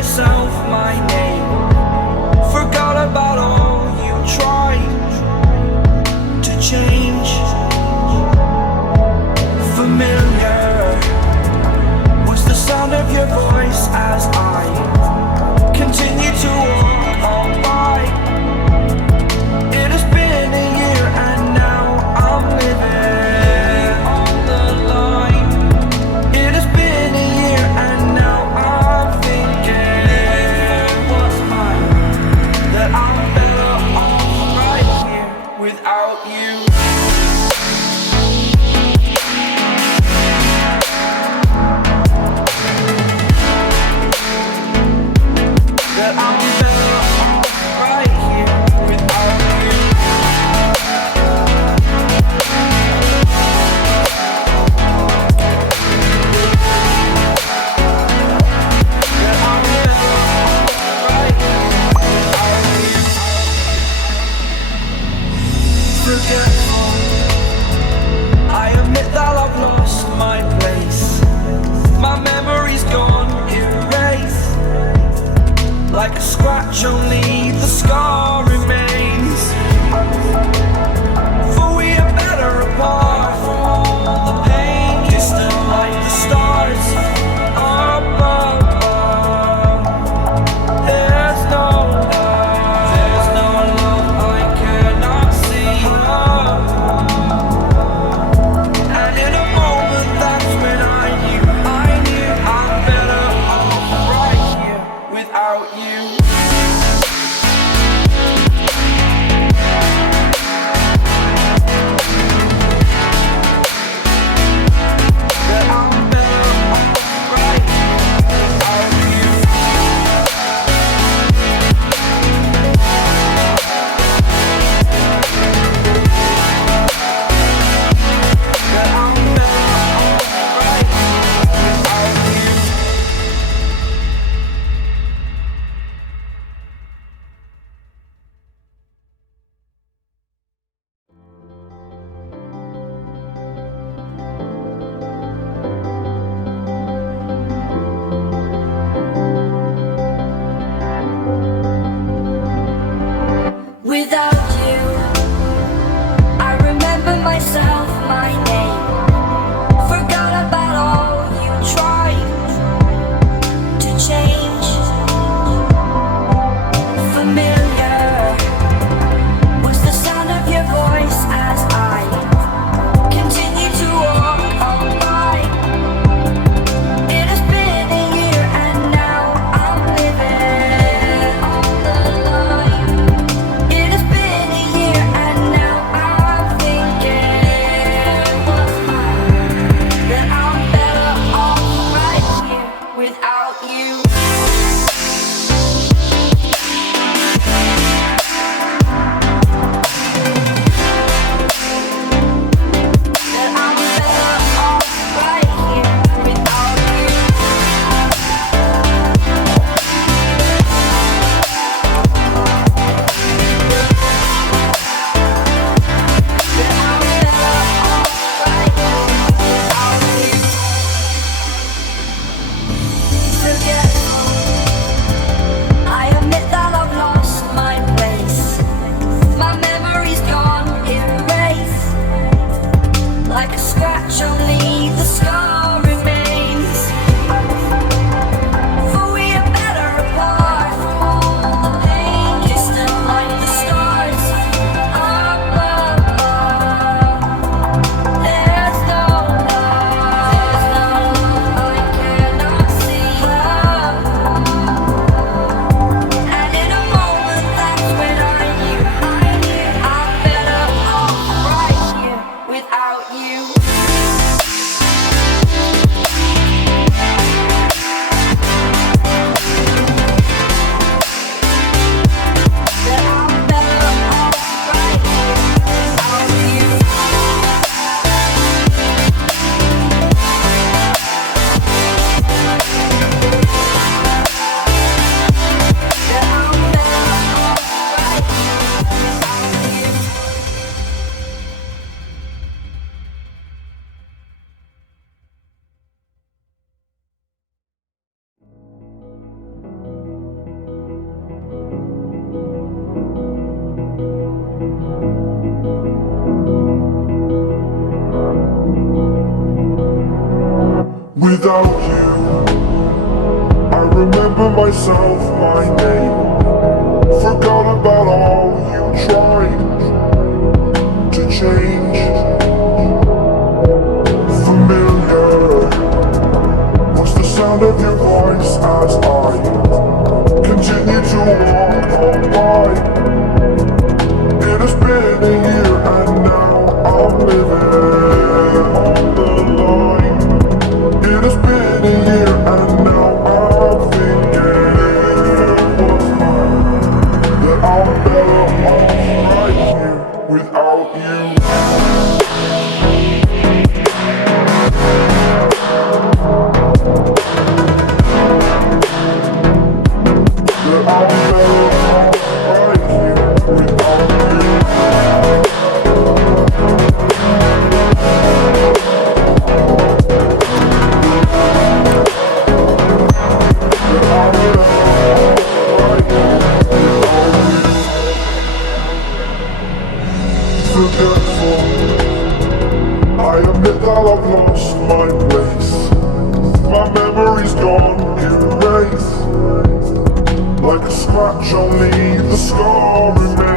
myself my name. Forgot about all you tried to change. Familiar was the sound of your voice as I continue to walk on by. It has been a year and now I'm living on the line. It has been a year and now I'm thinking what's mine, that I'm better off right here without you. That I'm better off right here without you. That I'm better off right here without you. Forgetful, I admit that I've lost my place. My memory's gone erased. Like a scratch, only the scar remains. For we are better apart from all the pain. Distant like the stars above. There's no love I cannot see. And in a moment, that's when I knew I'm better off right here without you. That I'm better off right here without you. That I'm better off right here without you. Without you, I remember myself, my name. Forgot about all you tried to change. Familiar was the sound of your voice as I continue to walk on by. It has been a year and now I'm living on the line. It has been a year and now I'm thinking what's mine, that I'm better off right here without you. That I'm better off right here without you. That I'm better off right here without you. Forgetful, given myself my name. Forgot about all you tried to change. Familiar was the sound of your voice as I continue to walk on by. It has been a year and now I'm living on the line. It has been a year and now I'm thinking what's mine. That I'm better off right here without you. That I'm better off right here without you. Forgetful, I admit that I've lost my place. My memory's gone erased. Like a scratch only the scar remains.